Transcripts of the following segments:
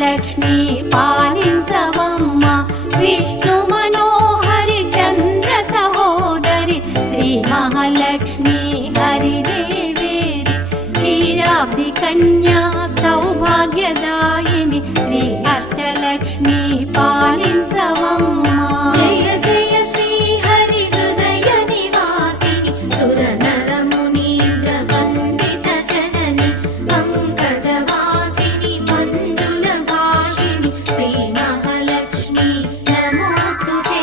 అష్టలక్ష్మి పాలించవమ్మ విష్ణు మనోహరి చంద్ర సహోదరి శ్రీ మహాలక్ష్మి హరిదేవేరి క్షీరాబ్ది కన్యా సౌభాగ్యదాయిని శ్రీ అష్టలక్ష్మి పాలించవమ్మ జయ జయ శ్రీ హరి హృదయ నివాసిని సుర నర మునీంద్ర వందిత జనని పంకజవాసిని మంజుల భాషిని శ్రీ మహాలక్ష్మి నమోస్తుతే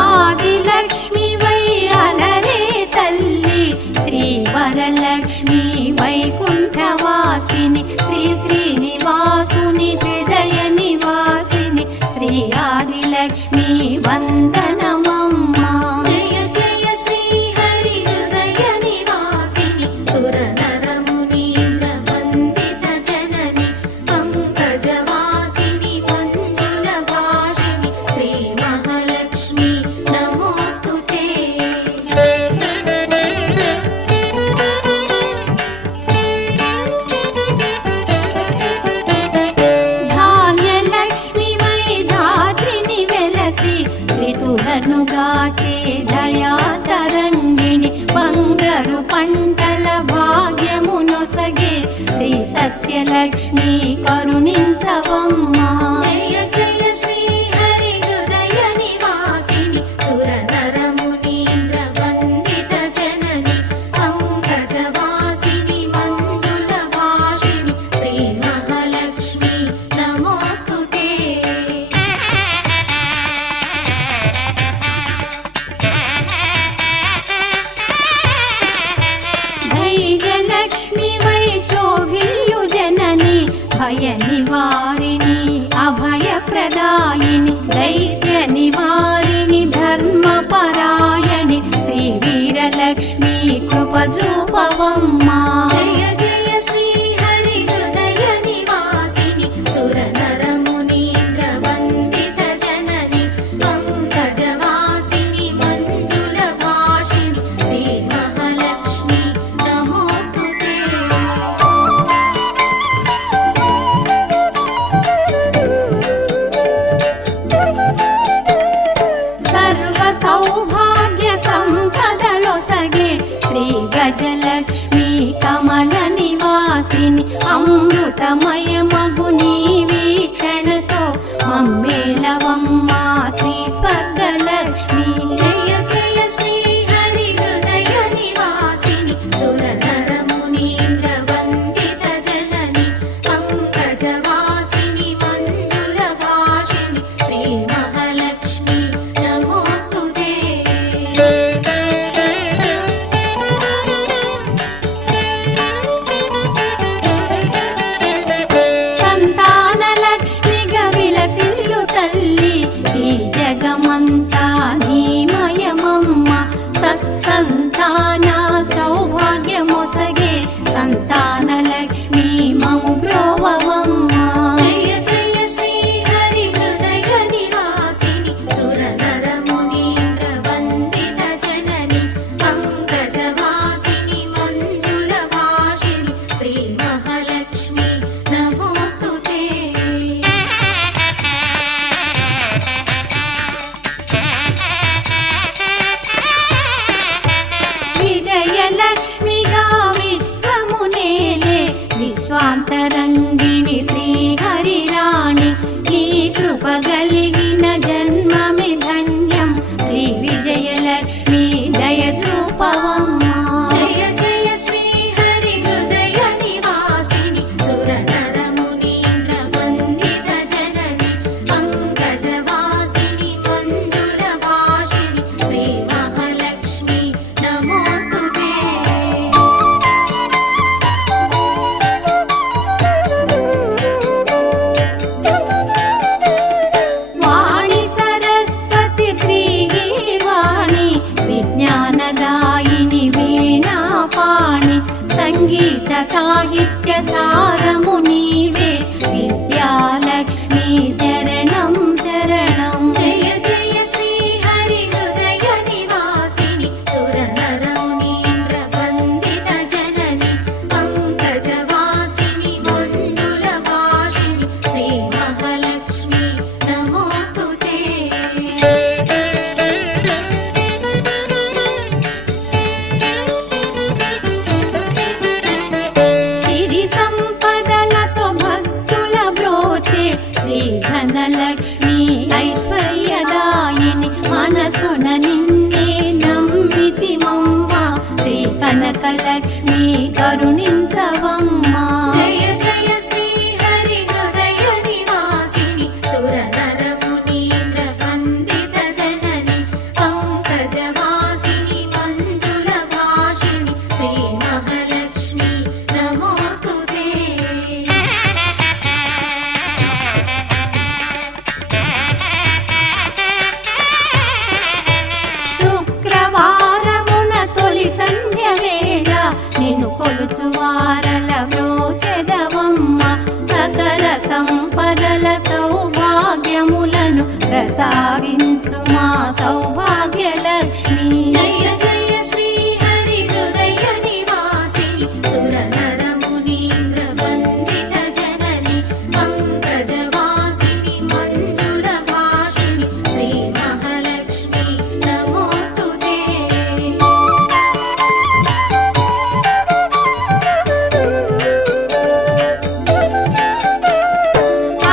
ఆదిలక్ష్మి వై అలరే తల్లి శ్రీ వరలక్ష్మి వైకుంఠవాసిని శ్రీ శ్రీనివాసుని హృదయ నివాసిని శ్రీ ఆదిలక్ష్మి వందనమమ్మ జయ జయ శ్రీ హరి హృదయ నివాసిని సుర నర మునీంద్ర వందిత జనని పంకజవాసిని మంజుల భాషిని శ్రీ మహాలక్ష్మి నమోస్తుతే ధాన్యలక్ష్మి వై ధాత్రిని వెలసి శ్రీతులను గాచే దయా తరంగిణి బంగారు పంటల భాగ్యమునొసగే శ్రీ సస్యలక్ష్మి కరుణించవమ్మ జయ జయ శ్రీ హరి హృదయ నివాసిని సుర నర మునీంద్ర వందిత జనని పంకజవాసిని మంజుల భాషిని శ్రీ మహాలక్ష్మి నమోస్తుతే ధైర్యలక్ష్మి వై శోభిల్లు జనని భయ నివారిణి అభయ ప్రదాయిని దైత్య నివారిణి ధర్మపరాయణి శ్రీ వీరలక్ష్మి కృపజూపవమ్మ జయ జయ శ్రీ హరి హృదయ నివాసిని సుర నర మునీంద్ర వందిత జనని పంకజవాసిని మంజుల భాషిని శ్రీ మహాలక్ష్మి నమోస్తుతే సర్వ సౌభాగ్య సంపదలొసగే శ్రీ గజలక్ష్మి కమల నివాసిని అమృతమయమగు నీ వీక్షణతో మమ్మేలవమ్మ శ్రీ స్వర్గలక్ష్మి జయ జయ శ్రీ హరి హృదయ నివాసిని సుర నర మునీంద్ర వందిత జనని పంకజవాసిని మంజుల భాషిని శ్రీ మహాలక్ష్మి నమోస్తుతే సంతానలక్ష్మిగా విలసిల్లు తల్లి ఈ జగమంతా నీమయమమ్మ సత్సంతాన సౌభాగ్యమొసగే సంతానలక్ష్మి మము బ్రోవవమ్మ జయ జయ శ్రీ హరి హృదయ నివాసిని సుర నర మునీంద్ర వందిత జనని పంకజవాసిని మంజుల భాషిని శ్రీ మహాలక్ష్మి నమోస్తుతే విజయలక్ష్మిగా విశ్వమునేలే విశ్వాంతరంగిణి శ్రీహరిరాణి నీ కృప కలిగిన జన్మమి ధన్యం శ్రీ విజయలక్ష్మి దయచూపవమ్మ జయ జయ శ్రీ హరి హృదయ నివాసిని సుర నర మునీంద్ర వందిత జనని పంకజవాసిని మంజుల భాషిని శ్రీ మహాలక్ష్మి నమోస్తుతే వాణి సరస్వతి శ్రీగీర్వాణి విజ్ఞానదాయిని వీణాపాణి సంగీత సాహిత్య సారము నీవే విద్యాలక్ష్మి శరణం శరణం జయ జయ శ్రీ హరి హృదయ నివాసిని శ్రీ కనకలక్ష్మి కరుణించవమ్మా. జయ జయ శ్రీ హరి హృదయ నివాసిని సురనర మునీంద్ర వందిత జనని పంకజవాసిని మంజుల భాషిణి శ్రీ మహాలక్ష్మి నమోస్తుతే. శుక్రవారమున తొలి సంధ్య వేళ నిన్ను కొలుచు వారల వ్రోచెదవమ్మ. సకల సంపదల సౌభాగ్యములను ప్రసాదించు మా సౌభాగ్యలక్ష్మి. జయ జయ శ్రీ హరి హృదయ నివాసిని సురనర మునీంద్ర వందిత జనని పంకజవాసిని మంజుల భాషిణి శ్రీ మహాలక్ష్మి నమోస్తుతే.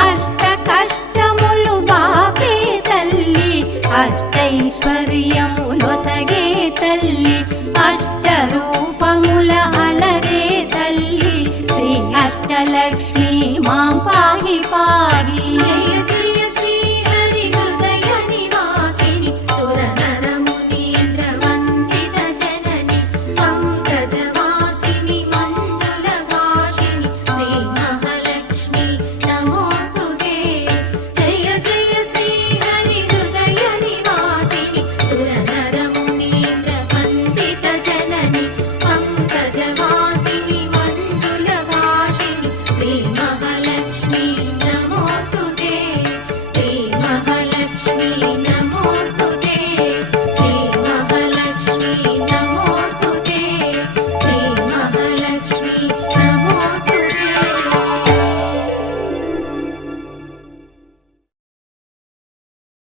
అష్ట కష్టములు బాపే తల్లి, అష్టైశ్వర్యములొసగే తల్లి, అష్ట రూపముల అలరే తల్లి, శ్రీ అష్టలక్ష్మి మాం పాహి పాహి. జయ జయ